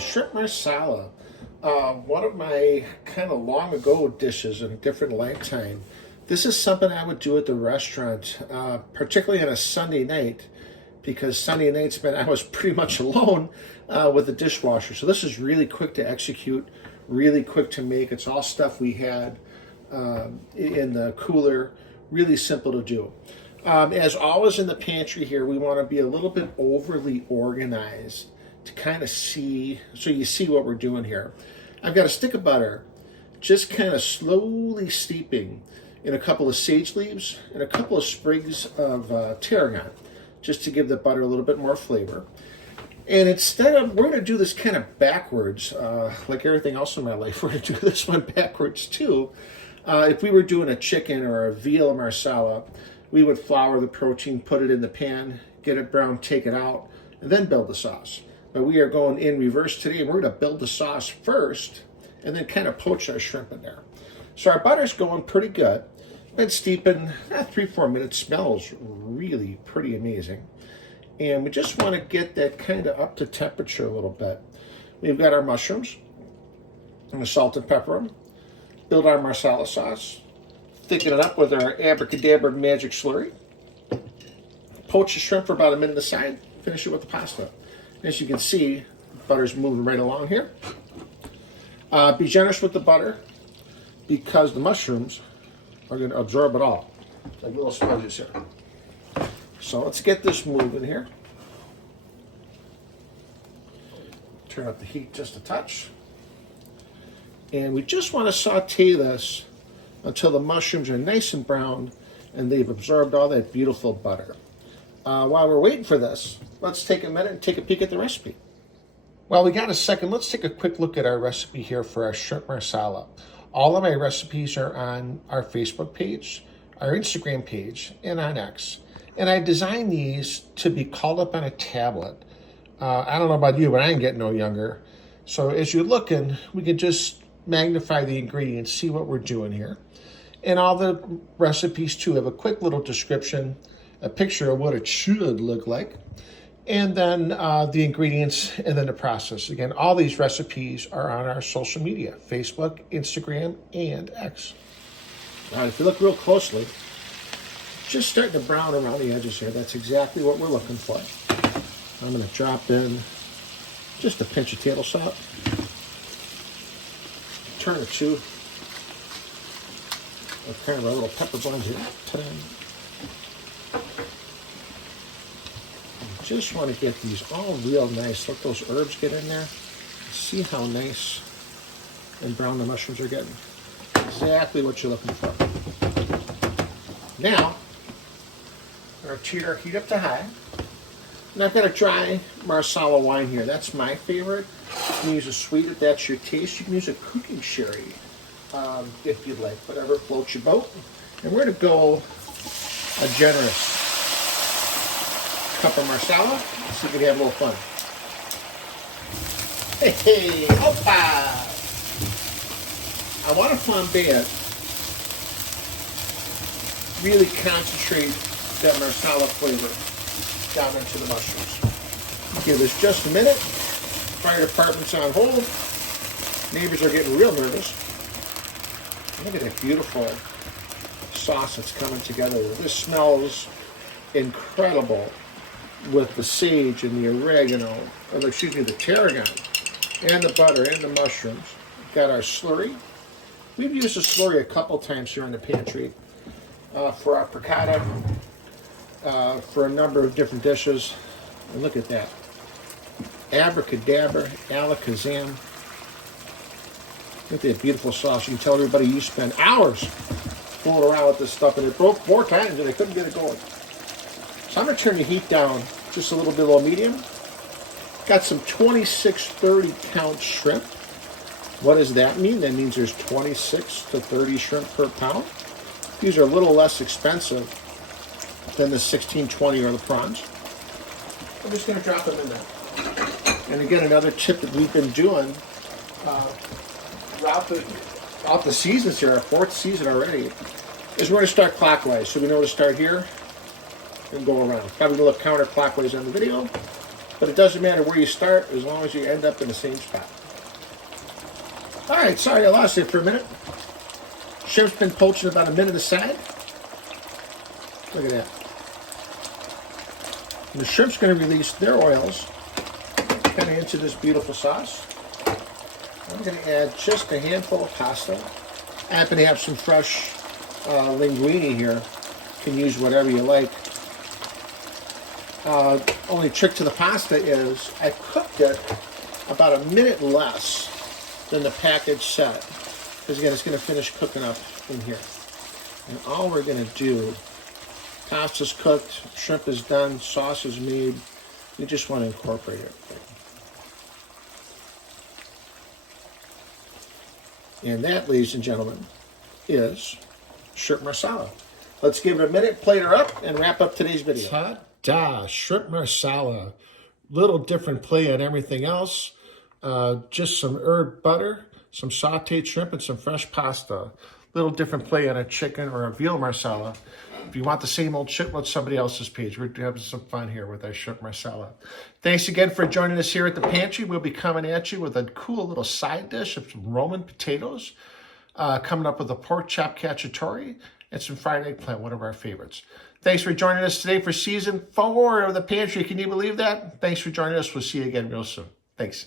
Shrimp Marsala, one of my kind of long ago dishes in a different lifetime. This is something I would do at the restaurant, particularly on a Sunday night, because Sunday nights meant I was pretty much alone with the dishwasher. So this is really quick to execute, really quick to make. It's all stuff we had in the cooler, really simple to do. As always in the pantry here, we want to be a little bit overly organized to kind of see, so you see what we're doing here. I've got a stick of butter, just kind of slowly steeping in a couple of sage leaves and a couple of sprigs of tarragon, just to give the butter a little bit more flavor. And instead of, we're going to do this kind of backwards, like everything else in my life, we're going to do this one backwards too. If we were doing a chicken or a veal marsala, we would flour the protein, put it in the pan, get it brown, take it out, and then build the sauce. But we are going in reverse today, and we're going to build the sauce first and then kind of poach our shrimp in there. So our butter's going pretty good. Been steeping 3-4 minutes. Smells really pretty amazing. And we just want to get that kind of up to temperature a little bit. We've got our mushrooms. I'm going to salt and pepper them. Build our marsala sauce. Thicken it up with our abracadabra magic slurry. Poach the shrimp for about a minute aside. Finish it with the pasta. As you can see, butter's moving right along here. Be generous with the butter because the mushrooms are going to absorb it all, like little sponges here. So let's get this moving here. Turn up the heat just a touch. And we just want to saute this until the mushrooms are nice and brown and they've absorbed all that beautiful butter. While we're waiting for this, let's take a minute and take a peek at the recipe. Well, we got a second. Let's take a quick look at our recipe here for our shrimp marsala. All of my recipes are on our Facebook page, our Instagram page, and on X. And I designed these to be called up on a tablet. I don't know about you, but I ain't getting no younger. So as you're looking, we can just magnify the ingredients, see what we're doing here. And all the recipes too have a quick little description, a picture of what it should look like, and then the ingredients and then the process. Again, all these recipes are on our social media, Facebook, Instagram, and X. Now, if you look real closely, just starting to brown around the edges here. That's exactly what we're looking for. I'm going to drop in just a pinch of table salt. Turn it to a kind of a little pepper blend here. Just want to get these all real nice. Let those herbs get in there. See how nice and brown the mushrooms are getting. Exactly what you're looking for. Now, our heat up to high. And I've got a dry marsala wine here. That's my favorite. You can use a sweet if that's your taste. You can use a cooking sherry if you'd like. Whatever floats your boat. And we're going to go a generous cup of marsala so we can have a little fun. Hey, hey, opa! I want to flambe it. Really concentrate that marsala flavor down into the mushrooms. Give this just a minute. Fire department's on hold. Neighbors are getting real nervous. Look at that beautiful sauce that's coming together. This smells incredible with the sage and the oregano, or excuse me, the tarragon, and the butter and the mushrooms. We've got our slurry. We've used the slurry a couple times here in the pantry for our piccata, for a number of different dishes. And look at that. Abracadabra, alakazam. Look at that beautiful sauce. You can tell everybody you spend hours fooling around with this stuff, and it broke 4 times and I couldn't get it going. So I'm going to turn the heat down just a little bit below medium. Got some 26, 30 count shrimp. What does that mean? That means there's 26 to 30 shrimp per pound. These are a little less expensive than the 16, 20 or the prawns. I'm just going to drop them in there. And again, another tip that we've been doing throughout the seasons here, our 4th season already, is we're going to start clockwise. So we know to start here and go around. Probably going to look counterclockwise on the video. But it doesn't matter where you start as long as you end up in the same spot. All right, sorry I lost it for a minute. Shrimp's been poaching about a minute aside. Look at that. And the shrimp's going to release their oils kind of into this beautiful sauce. I'm going to add just a handful of pasta. I happen to have some fresh linguine here. You can use whatever you like. Only trick to the pasta is I cooked it about a minute less than the package said. Because again, it's going to finish cooking up in here. And all we're going to do, pasta's cooked, shrimp is done, sauce is made. You just want to incorporate it. And that, ladies and gentlemen, is Shrimp Marsala. Let's give it a minute, plate her up, and wrap up today's video. Ta-da! Shrimp Marsala. Little different play on everything else. Just some herb butter, some sauteed shrimp, and some fresh pasta. Little different play on a chicken or a veal marsala. If you want the same old shit, watch somebody else's page. We're having some fun here with our Shrimp Marsala. Thanks again for joining us here at the pantry. We'll be coming at you with a cool little side dish of some Roman potatoes, coming up with a pork chop cacciatore, and some fried eggplant, one of our favorites. Thanks for joining us today for season 4 of the pantry. Can you believe that? Thanks for joining us. We'll see you again real soon. Thanks.